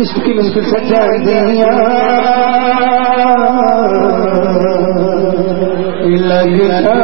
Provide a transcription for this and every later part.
عشق کی محفل سجا دیا لگتا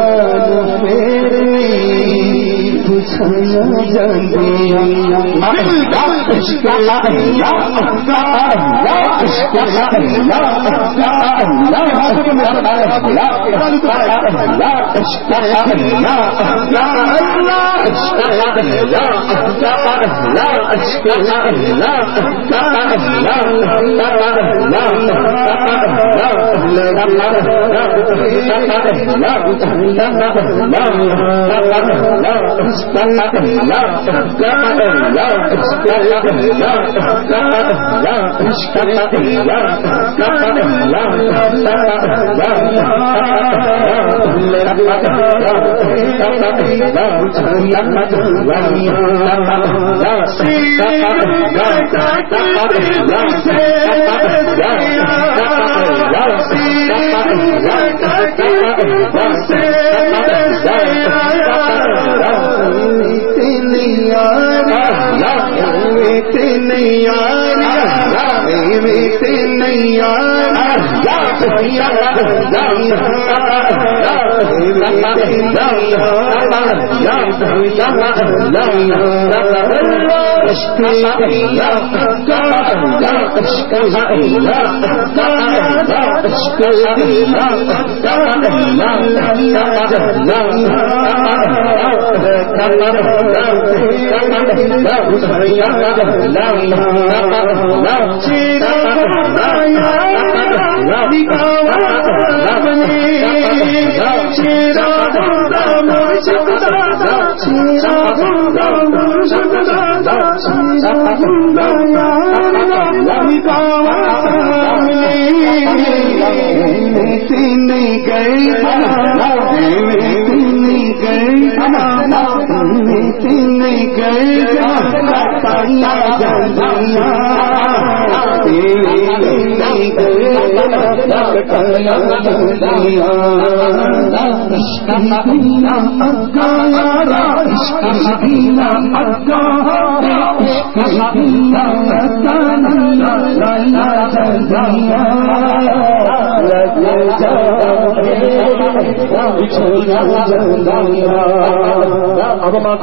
اب ہم آپ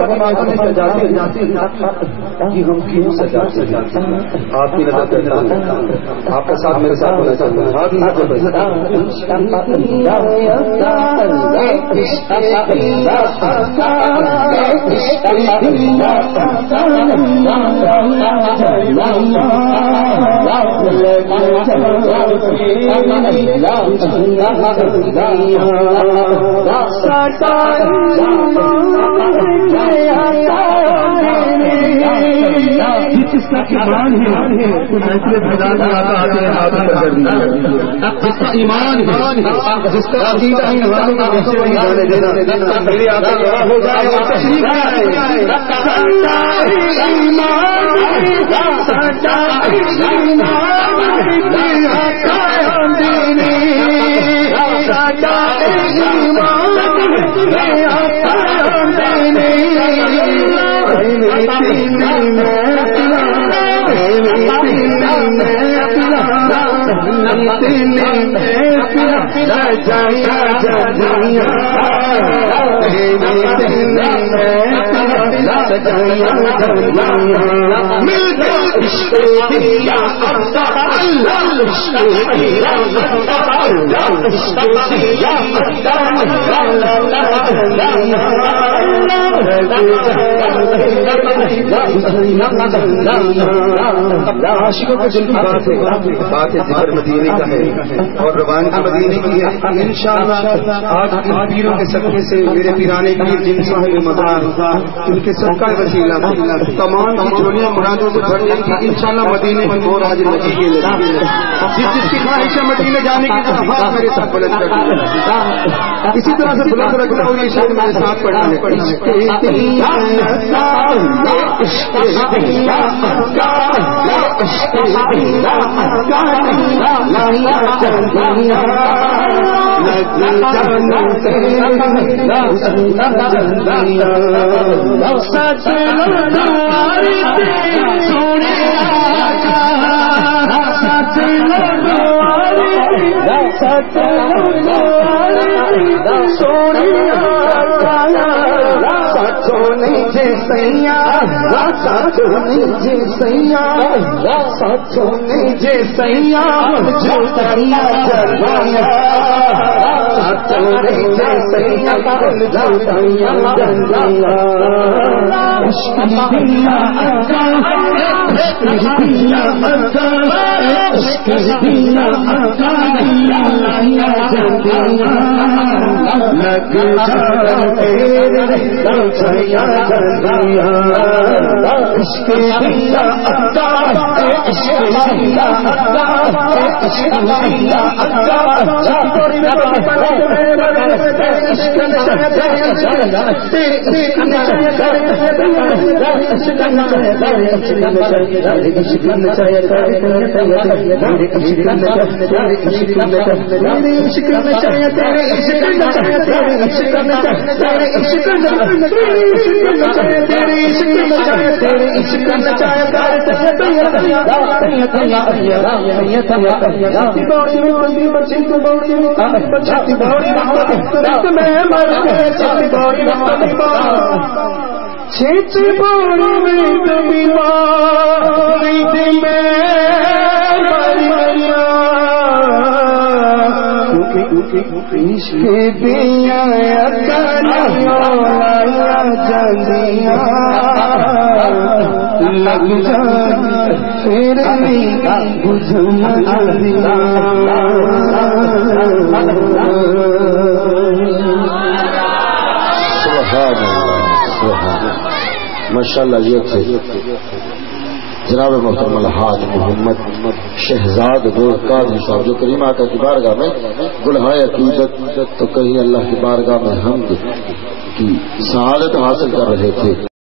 کیوں سجاتے ہیں؟ آپ کی نظر کرتا ہوں، آپ کا ساتھ میرے ساتھ ہونا چاہتا ہوں. جس کا ایمان ہے جس کا ایمان ہے جس کا عقیدہ ہے میرے آقا ہو جائے اور تشریف عاشقوں کو جن کی بات ہے ذکر مدینے کا ہے اور روانگی مدینے کی ہے. انشاءاللہ آج ان پیروں کے صدقے سے میرے پیرانے پیر جن صاحب مدار ان کے صدقہ وسیلہ تمام کی جھولیاں مرادوں سے بھر جائیں گی انشاءاللہ. مدینے کی اور آج نتیجے لگے جس کی خواہش ہے مدینے جانے کی تو ہاتھ میرے ساتھ بلند کر دیں. اسی طرح سے بلند رکھنا اور یہ شعر میرے ساتھ پڑھنا ہے. سچ لواری سونے سچ لواری سچ لواری سونے سچونی جی سیا سچونی جی سیا سچونی جی سیا جو کرنا جلیا سچونی جی سیا جو کرنا جلیا عشق دیا عشق دیا عشق دیا لگ جا تیرے سیا جلیا عشق دیا عشق دیا عشق دیا چیتی بوڑی میں کبھی ماری دل میں عشق دیا کلایا جلیا لگ جا پھر بجھنا دیا ماشاءاللہ یہ تھے جناب محترم الحاج محمد شہزاد قاضی صاحب جو کریم آقا کی بارگاہ میں گلہائے عقیدت تو کہیں اللہ کی بارگاہ میں حمد کی سعادت حاصل کر رہے تھے.